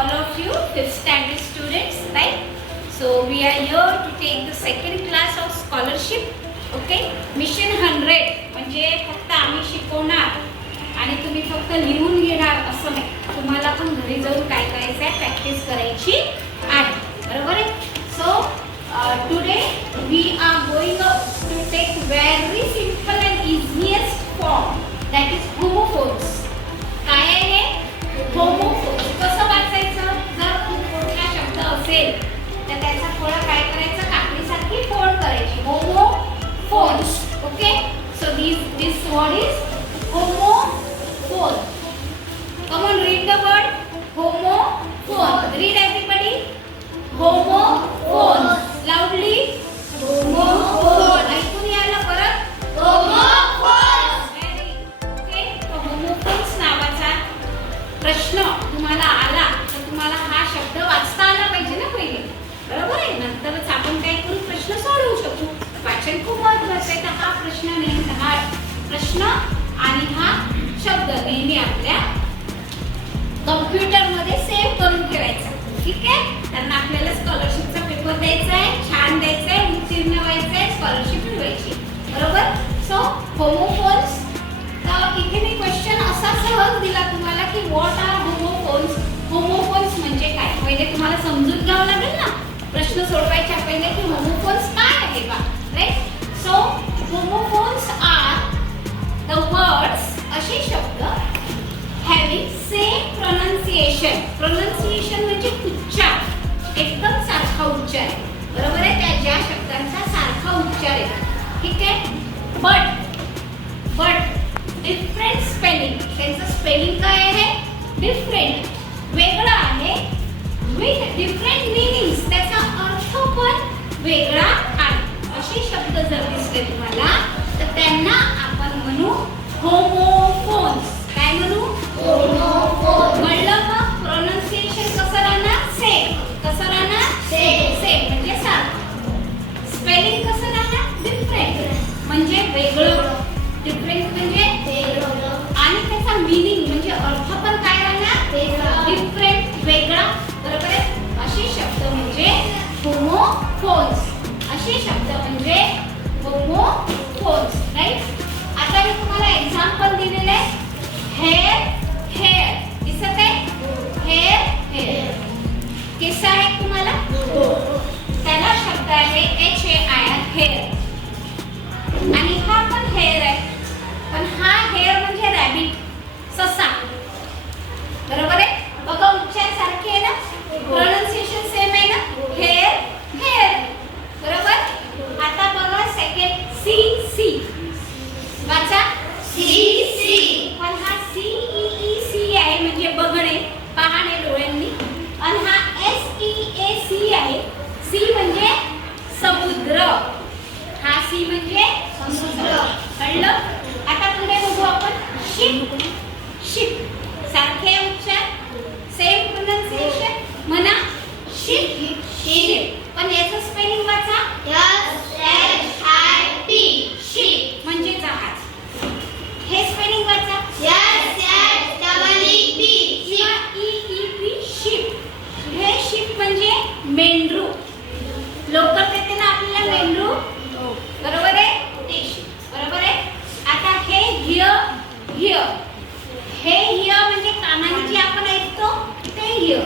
all of you, 5th standard students, right? So we are here to take the second class of scholarship. Okay? Mission 100 म्हणजे फक्त आम्ही शिकवणार आणि तुम्ही फक्त लिहून घेणार असं नाही. तुम्हाला पण घरी जाऊन काय करायचं आहे, प्रॅक्टिस करायची आहे. बरोबर आहे? So today we are going to take very simple and easiest form, that is homophones. काय आहे हे? होमोफोन्स. कसं वाचायचं? जर खूप मोठा शब्द असेल तर त्याचा थोडा काय करायचं, काकडीसारखी फोल्ड करायची. Homophones. Okay? So this word is homophone. Come on, read the word homophone. Read everybody. Homophone. Loudly. Homophone. ऐकून यायला परत. Homophone. Very okay. तो homophones नावाचा प्रश्न तुम्हाला आला तर तुम्हाला हा शब्द वाचता आला पाहिजे ना पहिले. बरोबर आहे? नंतरच आपण काय करू, प्रश्न सोडवू शकू. वाचन खूप महत्त्वाचं आहे. तर हा प्रश्न आणि हा शब्द नेहमी आपल्या कॉम्प्युटर मध्ये सेव्ह करून ठेवायचा. ठीक आहे? कारण आपल्याला स्कॉलरशिपचा पेपर द्यायचा आहे, छान द्यायचा आहे, उत्तीर्ण व्हायचं आहे, स्कॉलरशिप मिळवायची. बरोबर? So homophones. तर इथे मी क्वेश्चन असा सहज दिला तुम्हाला की व्हॉट आर होमोफोन्स. होमोफोन्स म्हणजे काय, पहिले तुम्हाला समजून घ्यावं लागेल ना प्रश्न सोडवायच्या पहिले की होमोफोन्स काय आहे बा. Right? So homophones are the words, असे शब्द having same pronunciation. Pronunciation म्हणजे उच्चार, एकदम सारखा उच्चार आहे. बरोबर आहे? त्या ज्या शब्दांचा सारखा उच्चार आहे. ठीक आहे? but different spelling. त्यांचं स्पेलिंग काय आहे? डिफरंट, वेगळा आहे. with different meanings. त्याचा अर्थ पण वेगळा आहे. असे शब्द जर दिसले तुम्हाला तर त्यांना आपण म्हणू होमोफोन्स. काय म्हणू? होमोफोन. कळलं का? प्रोनाउन्सिएशन कसं राहणार? सेम. कसं राहणार? सेम म्हणजे सारखं. स्पेलिंग कसं राहणार? डिफरंट म्हणजे वेगळं. डिफरंट म्हणजे वेगळं. आणि त्याचा मीनिंग म्हणजे अर्थ पण काय राहणार? डिफरंट, वेगळा. बरोबर आहे? असे शब्द म्हणजे होमोफोन्स. असे शब्द म्हणजे होमोफोन्स. राईट? आता मी तुम्हाला एक्झाम्पल दिलेले आहे. हेअर, हेअर दिसत आहे? हेअर, हेअर केस आहे तुम्हाला? त्याला शब्द आहे HAIR, हेअर. आणि हा पण हेअर आहे, पण हा हेअर म्हणजे रॅबिट, ससा. बरोबर आहे? बघा उच्चार सारखे आहे ना, प्रोनाउन्सिएशन सेम आहे ना. Hair, hair. बरोबर? आता बघा सेकंड, सी वाचा. सी. पण हा CEEC आहे म्हणजे बघणे, पाहणे डोळ्यांनी. आणि हा SEAC आहे. सी म्हणजे समुद्र. हा सी म्हणजे समुद्र. कळलं? आता पुढे बघू आपण. शिप. सारखे उच्चार, सेम प्रोनाउन्सिएशन. म्हणा शिप. पण याचं स्पेलिंग वाचा. SHIP. शिप म्हणजे जहाज. हे स्पेलिंग वाचा. SHEEP. शिप. हे शिप म्हणजे मेंढरू. लवकर येते ना आपल्याला मेंढरू. बरोबर आहे? ते शिप. बरोबर आहे? आता हे हिअर. हे हिअर म्हणजे कानाने जे आपण ऐकतो ते हिअर.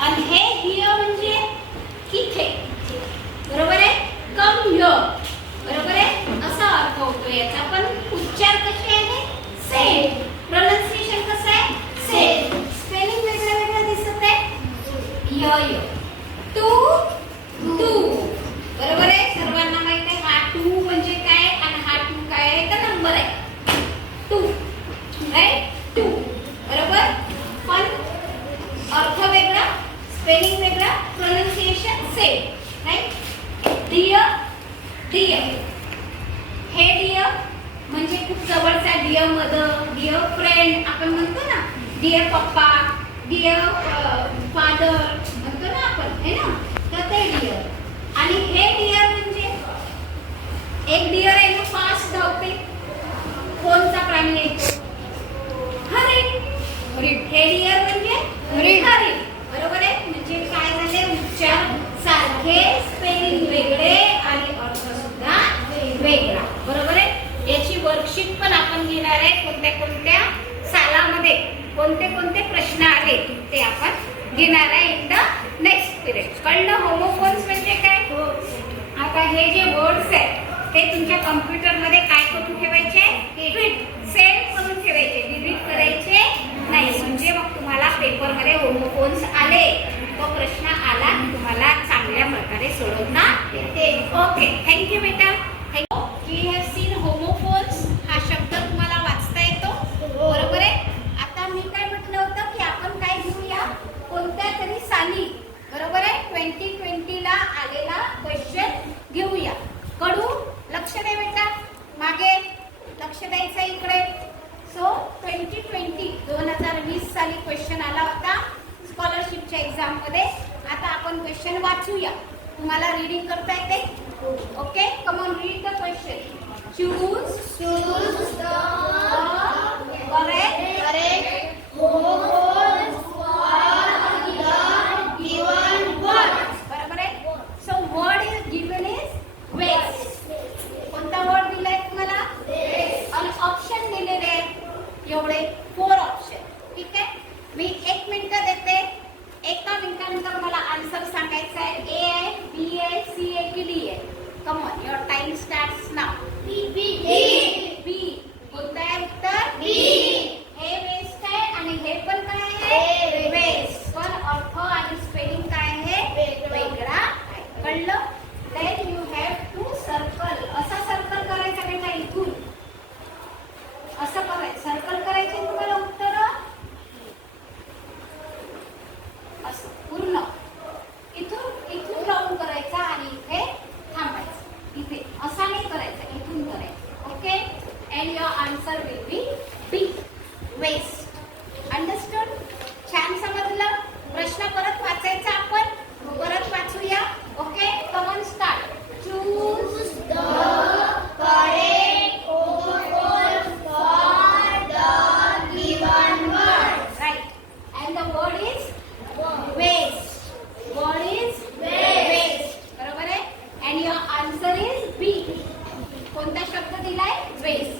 आणि हे हिअर म्हणजे इथे. बरोबर आहे? Come here. बरोबर आहे? असा अर्थ होतो याचा. पण उच्चार कसे आहे? सेम. प्रोनाउन्सिएशन कसं आहे? सेम. स्पेलिंग वेगळं दिसत आहे. य. टू. बरोबर आहे? सर्वांना माहित आहे हा टू म्हणजे काय आणि हा टू काय आहे का नंबर आहे. टू. राईट? टू. बरोबर? पण अर्थ वेगळा, स्पेलिंग वेगळा, प्रोनाउन्सिएशन सेम. राईट? डिअर. हे डिअर म्हणजे खूप जवळचा. डिअर मदर, डिअर फ्रेंड आपण म्हणतो ना. डिअर पप्पा, डिअर फादर म्हणतो ना आपण, है ना. तर ते डिअर. आणि हे डिअर म्हणजे एक डिअर आहे ना, फास्ट धावते. कोणचा प्राणी आहे? हरिण. हे डिअर म्हणजे हरिण. बरोबर? घेणार आहे इन द नेक्स्ट पिरियड. कळलं होमोफोन्स म्हणजे काय? आता हे जे वर्ड्स आहेत ते तुमच्या कम्प्युटरमध्ये काय करून ठेवायचे? सेव्ह करून ठेवायचे, डिलीट करायचे नाही. म्हणजे मग तुम्हाला पेपरमध्ये होमोफोन्स आले, तो प्रश्न आला तुम्हाला चांगल्या प्रकारे सोडवता येते. ओके, थँक्यू बेटा. वी हॅव सीन होमोफोन्स हा शब्द तुम्हाला वाचता येतो, बरोबर आहे. आता मी काय म्हटलं होतं की आपण काय घेऊया, कोणत्या तरी साली, बरोबर आहे, 2020 ला आलेला क्वेश्चन घेऊया. कडू लक्ष दे बेटा, मागे लक्ष द्यायचं इकडे. सो 2020 साली क्वेश्चन आला होता स्कॉलरशिपच्या एक्झाम मध्ये. आता आपण क्वेश्चन वाचूया. तुम्हाला रीडिंग करता येते? Okay, come on, read the question. Choose the correct homophones for the given word. बरोबर आहे. So word is given is waste. कोणता वर्ड दिलाय तुम्हाला? वेस्ट. आणि ऑप्शन दिलेले आहेत एवढे 4 ऑप्शन. ठीक आहे, मी 1 मिनिट देते. एका मिनिटानंतर मला आन्सर सांगायचा आहे. ए आहे, बी आहे, सी आहे की डी आहे? Come on, your time starts now. B. कोणता आहे उत्तर? बी. हे वेस्ट आहे आणि हे पण काय आहे? वेस्ट. पण अर्थ आणि स्पेलिंग काय आहे? वेगळा आहे. कळलं? Then you have to circle. असा सर्कल करायचा बेटा, इथून असं करायचं, सर्कल करायचे तुम्हाला उत्तर असं पूर्ण इथून राऊंड करायचा आणि इथे थांबायचं. इथे असा नाही करायचा, इथून करायचं. Okay, and your answer will be B, waste. Understood? छान समजलं? प्रश्न परत वाचायचा आपण, परत वाचूया. Okay, come on, start. Choose the correct homophone for the given word. Right. And the word is waste. Word is waste. बरोबर आहे. And your answer is B. कोणता शब्द दिलाय? वेस्ट.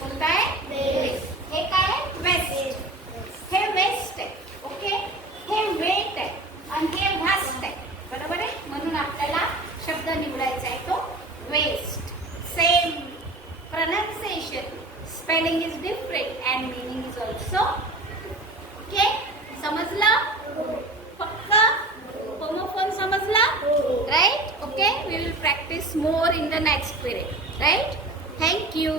कोणता आहे? वेस्ट. हे काय आहे? वेस्ट. हे वेस्ट आहे. ओके, हे वेट आहे आणि हे व्हास्ट आहे. बरोबर आहे. म्हणून आपल्याला शब्द निवडायचा आहे तो waste. Same pronunciation, spelling is different and meaning is also. Okay, समजलं? पक्का होमोफोन समजला? Right. Okay, we will practice more in the next period. Right. Thank you.